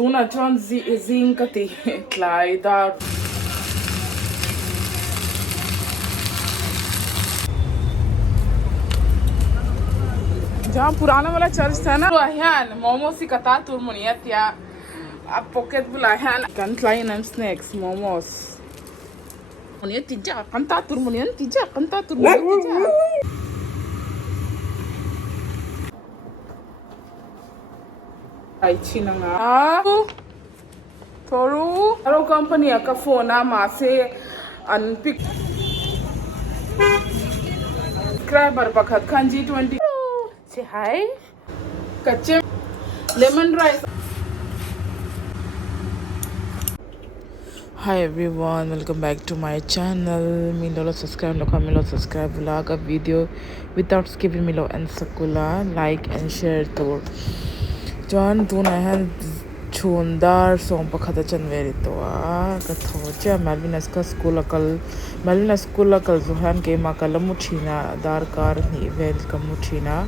tuna chuan zing ka ti tlai dar जहाँ पुराना वाला चर्च था ना ह्यान मोमोस ही कता तुरमुनियत या अब पॉकेट बुला ह्यान kan klein and snacks momos मुनियत Tija कंता तुरमुनियत Tija ai china nga toru aro company ka phone na ma se unpick subscriber pakhat khan G20 say hi kache lemon rice. Hi everyone, welcome back to my channel. Milo subscribe vlog a video without skipping Milo and Sakula like and share to John tuna han chundar som pakhata chanveri to ka thocha Malvinas ka school akal zuhan ke makalamu china dar kar ni welcome china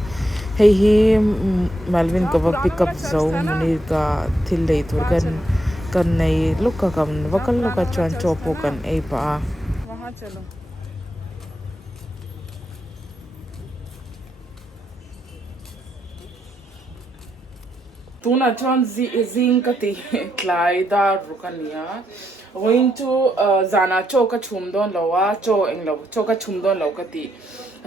hey Malvin ka pick up zone ni ka thillei turgan kan nei lukka kam wakal lukka chan chopo kan ei pa wahan chalo tuna chuan zing ka ti tlai dar rukania going to zana choka chumdon lawa cho englo choka chumdon lokati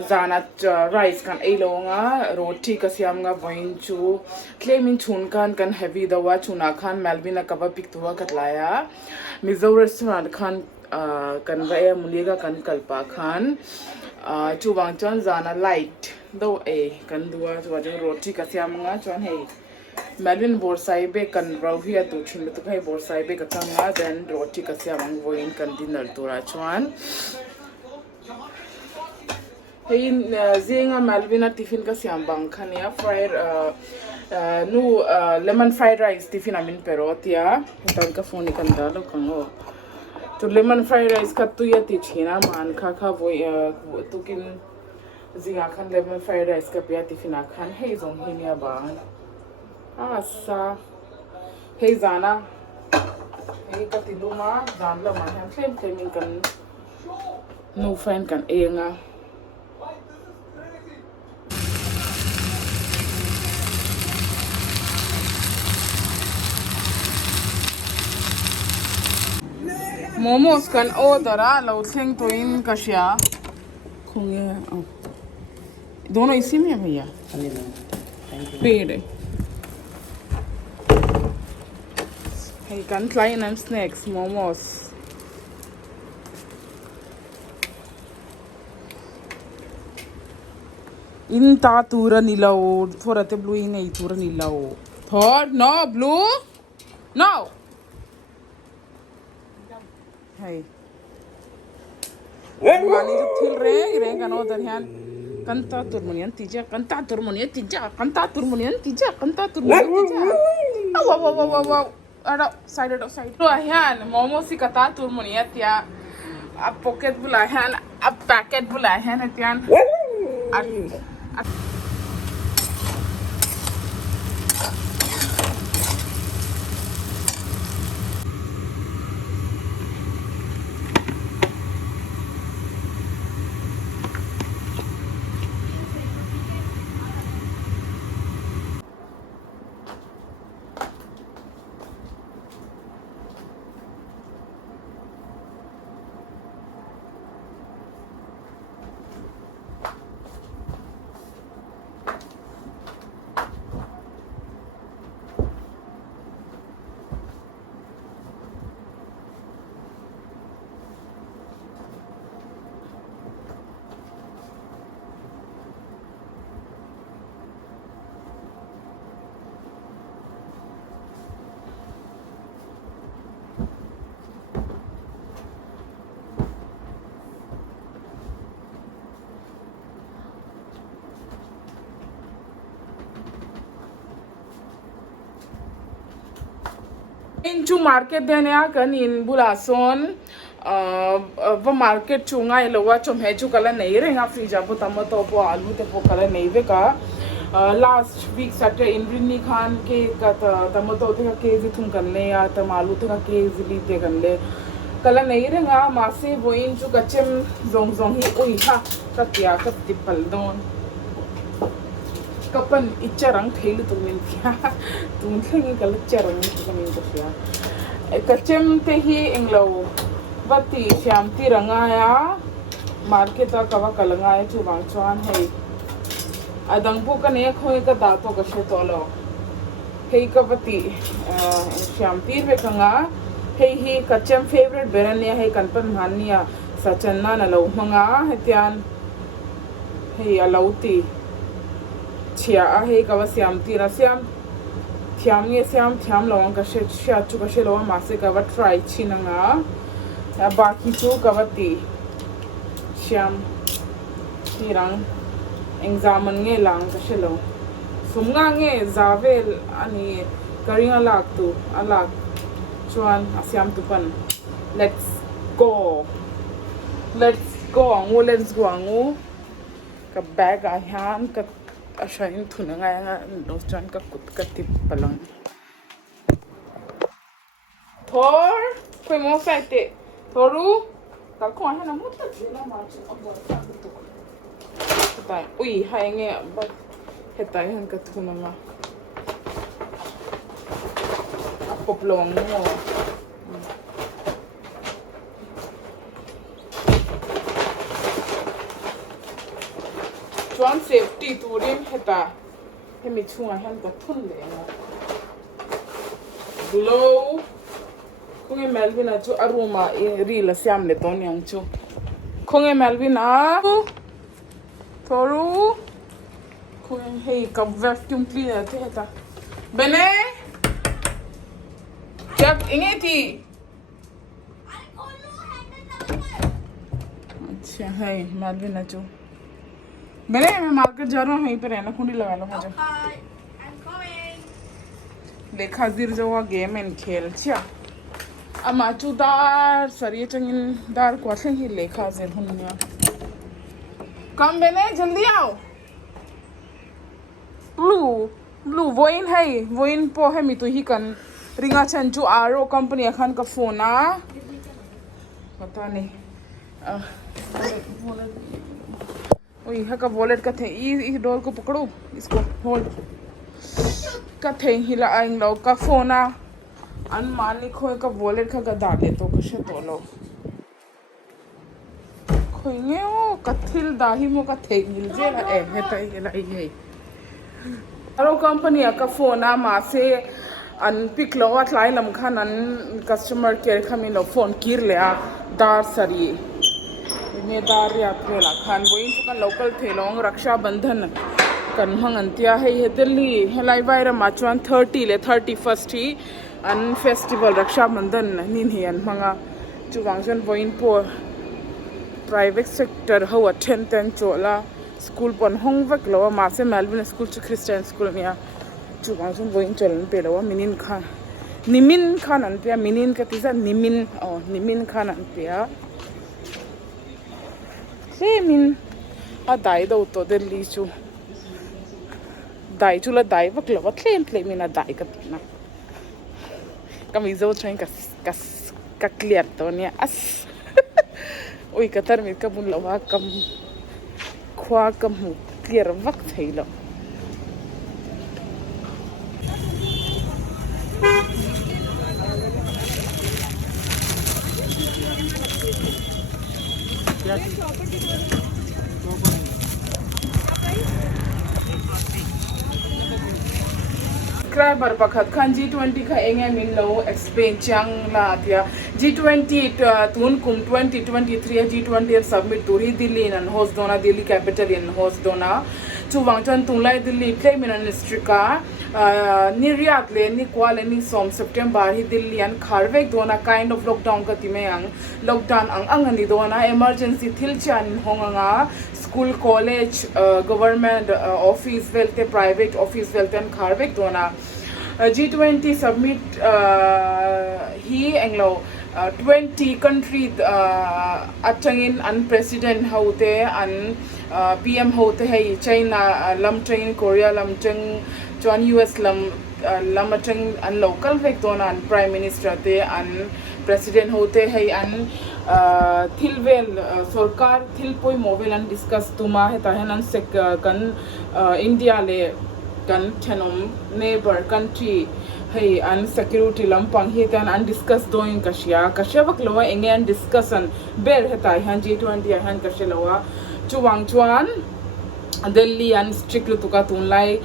zana rice kan eilonga roti ka siam nga going to claiming chun kan heavy dawa chuna khan Melvin ka ba pik tuwa katlaya Mizo restaurant khan kan va e muliga kan kalpa khan chuwang chuan zana light do e kan duwa roti ka siam nga chuan hey Melvin borsai be kan rawhia tu chhin tu kai borsai be ka kanga then roti ka siamang voin kan dinner tura chuan hey zinga Melvin tiffin ka siam bang khania fried lemon fried rice tiffin amin perotia tan ka phone kan dalo kango to lemon fried rice ka tu ya ti china man kha voi tu kin zinga khan lemon fried rice ka pia tiffin khan hey zong hinia ba asa hey zana hey ka tiluma zanla man han claiming kan no fan kan enga momos kan order lo thleng to in ka sha khungye dono इसी में है भैया पेड़ hey kan klein and snacks momos in ta tura nilo thora te blue in ei tura nilo thor no blue no hey mani jo thil re kan odar han kanta turmunian tija wow ada side to han momo si kata turmuniat ya ab pocket bula han ab packet bula han atian into market then ya kan in bulason va market chunga ilowa chom he chu kala nei re ha frija po tamato po alu te po kala nei ve ka last week Saturday in Rini Khan ke kat tamato te ka ke thum kan le ya tamalu te ka ke zili te kan le kala nei renga ma se voin chu kachem zong zong hi oi ha ka kya ka tipal don kapan icharang theilu tumin kya tum thengi kala charang tumin ko kya kachem te hi englo vati syam tiranga ya market ta kawa kalanga ya chu bang chuan hei adang bu ka ne khoi ka da to ka she to lo hei ka vati syam tir ve kanga hei hi kachem favorite berania hei kanpan mania sachanna na lo manga hetian hei alauti chia a hei ka wa syam tira syam thiam nge syam thiam lo ka she sha chu ka she lo ma se ka wa try chinanga ya baki chu ka wa ti syam tirang examen nge lang ka she lo sumnga nge zavel ani karinga lak tu alak chuan asyam tu pan let's go let's go angu ka bag a han ka ashain thuna nga nga no chan ka kut ka tip palang thor koi mo sai te thoru ka ko ha na mu ta jina ma chu abo sa tu tai ui hai nge ba hetai han ka thuna nga apoplong mo chuan safety turin heta hemi chunga han ka thun le na glow khunge melvin a chu aruma ri la siam le ton yang chu khunge melvin a thoru khunge hei ka vacuum cleaner te heta bene jak ingeti अच्छा है melvin a chu मैंने मैं market जा रहा हूँ यहीं पे रहना खुंडी लगा लो मुझे देखा जिर जो वो गेम इन खेल चिया अमाचुदार सरिये चंगिन दार क्वाथले ही लेखा से धुनिया कम बने जल्दी आओ लू वोइन है वोइन पो है मी तो ही कन रिंगा चंचू आरो कंपनी अखान का फोन आ पता नहीं ओए हका वॉलेट का थे इस डोर को पकड़ो इसको होल्ड का थे हिला आइन लो का फोना अनमानी खोए का वॉलेट का गदा ले तो कशे तो लो खोइने ओ कथिल दाही मो का थे मिल जे ला ए हेता हिला ये आरो कंपनी का फोना मा से अन पिक लो अतलाई लमखान अन कस्टमर केयर खमी लो फोन किर ले आ दार सरी नेदार यात्रे ला खान बोइन चुका लोकल थे लोंग रक्षा बंधन कन हंग अंतिया है ये दिल्ली हेलाई वायरा माचवान 30 ले 31st ही अन फेस्टिवल रक्षा बंधन निन ही अन मंगा चुवांगजन बोइन पो प्राइवेट सेक्टर हो अटेंड टेन चोला स्कूल पन होंग वक लो मासे मेलविन स्कूल च क्रिश्चियन स्कूल में चुवांगजन बोइन चलन पे लो मिनिन खान अंतिया मिनिन का Tissa निमिन Khan अंतिया min a dai do to der li chu dai chu la dai vak lo tlem min a dai ka na ka Mizo train ka clear to ne as oi ka tar mi ka bun lo wa kam khwa kam hu clear vak thei lo subscriber pakhat khan G20 kha enge min lo explain chang la tia G20 tun kum 2023 G20 submit turi Delhi nan host dona Delhi capital in host dona chu wangchan tunglai Delhi play ministry ka niriyat le ni kwal ni som September hi Delhi an kharvek dona kind of lockdown ka timeyang lockdown ang ani dona emergency thilchan honganga school college government office welte private office welte an kharvek dona G20 submit hi englo 20 country atangin an president haute an PM haute hai China lamtang Korea lamtang chuan US lamatang an local vekton an prime minister te an president hote hai an thilvel sarkar thilpoi movel an discuss tuma heta hanan sek kan India le kan thenom neighbor country hey an security lampang hi kan an discuss doing kashia vak lawa enge an discussion ber heta han G20 han kashelawa chuwang chuan Delhi and strictly to Katunlai,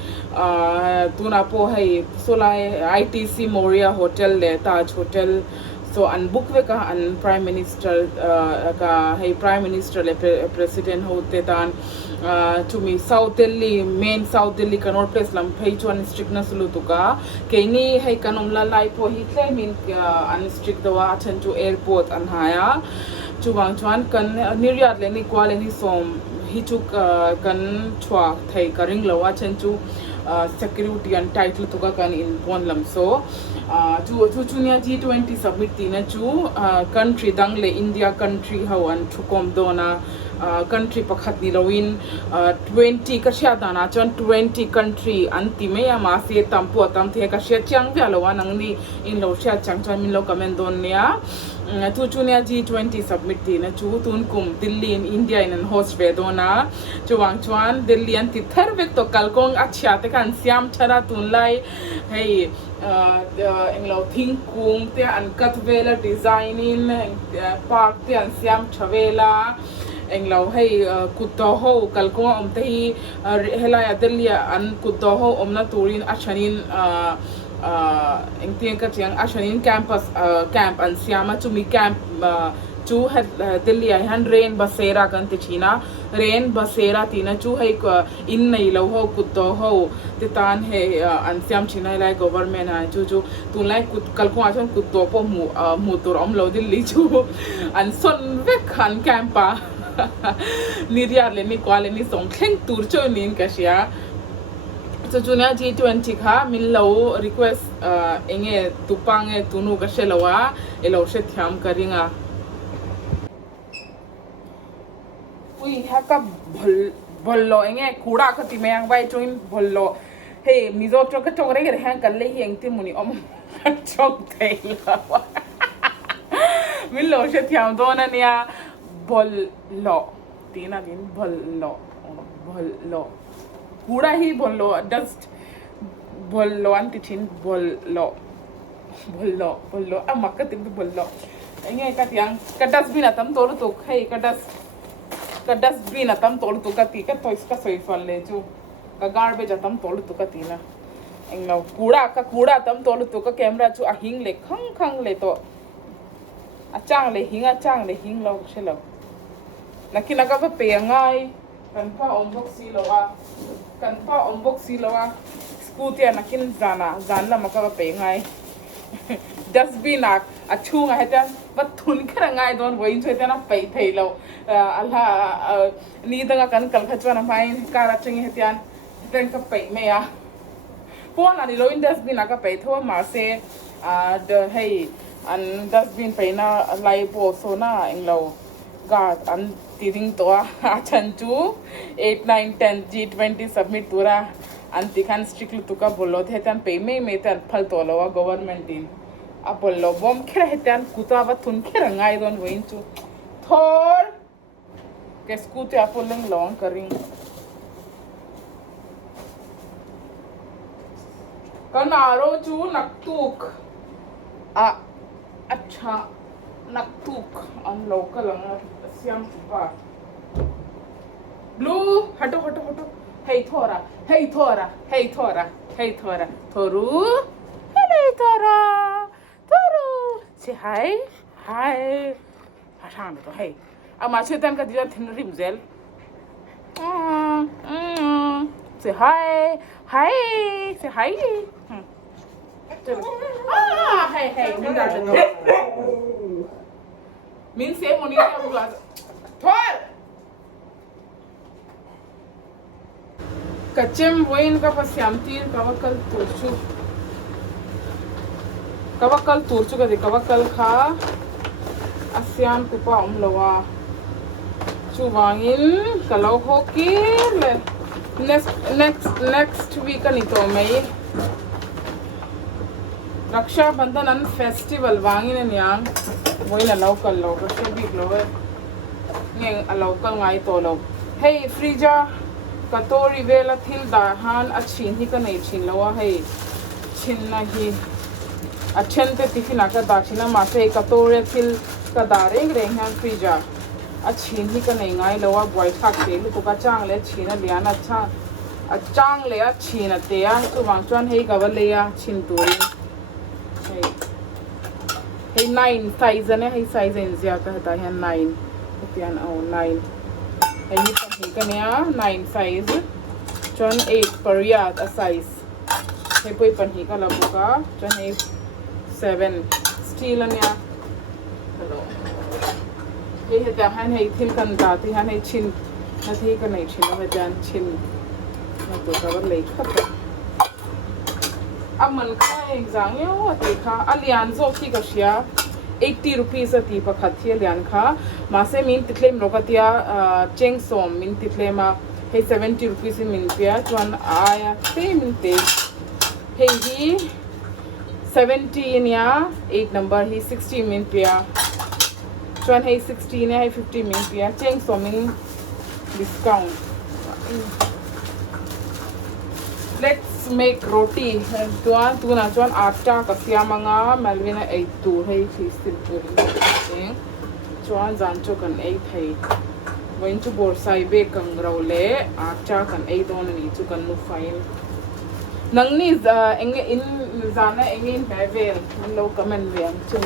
Tunapo, hey, Solai, ITC Moria Hotel, le Taj Hotel. So, and Bukweka and Prime Minister, hey, Prime Minister, President Hotetan, to me, South Delhi, main South Delhi, cannot place Lampaichuan strictness Lutuka, Kani, hey, Kanumla Laipo, he claiming unstrict the watch to airport and higher. Chuwang Chuan can Niriat Lenny Quality som. He took kan Tawh thai karing lawa chen chu security and title to kan in ponlam so to chunia G20 submit tina chu country dangle India country hawan thukom dona country pakhat ni lawin 20 kasya dana chon 20 country antime ya ma se tampo tam the kasya chang bya lawa nang ni in lo sha chang chang min lo comment don nia tu chunia G20 submit tina chu tun kum Delhi in India in host vedona chuwang chuan Delhi an ti thar vek to kalkong achya te kan siam thara tun lai hey englo thingkung te an katvela designing park te an siam thawela englo hey kutoho kalkong om te hi helaya Delhi an kutoho omna turin achanin engtiang ka chiang ashanin campus camp an siama chumi camp chu had Delhi han rain basera kan te china rain basera tina chu hai in nei lo ho kutto ho titan he an siam china lai government ha chu tu lai kut kalko achon kutto po mu tur om lo Delhi chu an son ve khan campa niriya le ni kwale ni song thleng tur cho nin ka sia so chunia G20 kha min lo request enge tupange tunu ka shelawa elo she thiam karinga ui haka bollo enge kuda khati mayang bai join bollo hey mizo chok ka chong re ge hang kan le heng ti muni om chok thei lawa min lo she thiam dona nia bollo tina din bollo Pura hi bollo dust bollo antichin bollo amakat in bollo enge ka tiang ka dustbin atam tolu to khai ka dustbin atam tolu to ka ti ka tois ka soifal le chu ka garbage atam tolu to ka ti na englo kuda atam tolu to ka camera chu a hing le khang le to achang le hing lo shelo nakina ka pa pe ngai kan pa ombok silowa scooty nakin zan la maka pe ngai dustbin a chunga hetan but thun khara ngai don voin chhe tena pe theilo ala ni danga kan kal khachwana mai kara chingi hetian ten ka pe me ya pon ani lo in dustbin ka pe tho ma se the hey an dustbin pe na lai po so na englo god an tiding to achan chu 8 9 10 G20 submit tura anti kan strictly to ka bollo hetan pe me tan phal to lo government din a bollo bom khera hetan kuta ba thun khera ngai don voin chu thor ke scooty apoleng long karing kanaro chu naktuk acha naktuk an local ang siam pa blue hato hey thora thoru hello thoru say hi hang to hey ama chetan ka dila thin rim zel say hi say hi hey min da min se moni ka bula thor kachem voin ka pasyam tir kawakal turchu ka de kawakal kha ASEAN kupa umlawa chuwangin kalau hoki le next week anito may Raksha Bandhan an festival wangin yang boy na local Raksha big lo ngeng a local ngai to lo hey frija katori vela thil da han a chin hi ka nei chin lo hey chin na hi a chen te tiffin aka da china ma se katori thil ka da reng reng han frija a chin hi ka nei ngai lo wa boy thak te lu to ka chang le chin a lian a cha a chang le a chin a te a tu wang chuan hei ka wa le a chin turi hey 9 size ane hey size in zia ka hata hian 9 pian au 9 hey ni pa hi ka nia 9 size chuan 8 pariat a size hey poi pan hi ka la buka chuan 8 7 steel ania hello hey heta han hey thil kan ta ti han hey chin na thi ka nei chin na jan chin na to ka ba lei khat अब मन का exam ये हो देखा अलियान जो की Kasia 80 rupees ati pakhathi alian kha mase min titlem lokatiya cheng som min titlema hey 70 rupees min pia chuan aya te min te hey hi 70 nya 8 number hi 60 min pia chuan hey 60 nya hey 50 min pia cheng som min discount let's make roti tuan tuna chuan atta ka siamanga malvina 8 tu hei fistil puri chuan zan chu kan 8 hei wain chu bor sai be kang raule atta kan 8 don ni chu kan nu fine nang ni eng in zana eng in bevel lo comment vean chu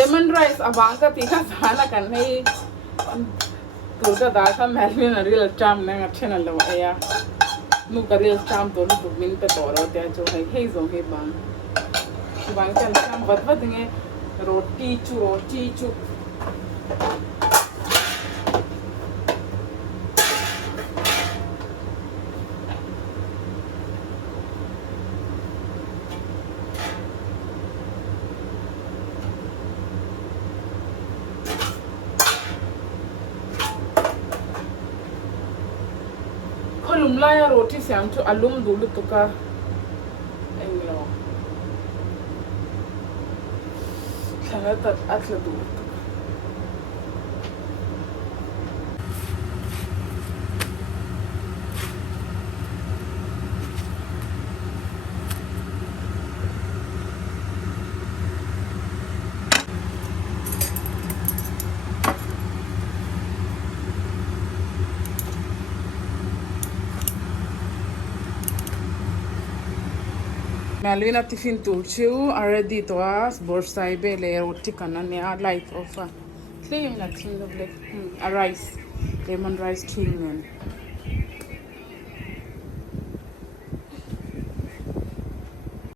lemon rice abanga ti ka zana kan hei Tulka daka melvin a real charm nang achena lo aya nu ka real charm to lu min pe to ro te cho hey zo he bang chan charm wat nge roti chu Laya roti siam chu alum dulu tuka englo sangat atla dulu Melvina tiffin turchiu already to us borsai be le roti kanania light of clean na thing of like a rice lemon rice thing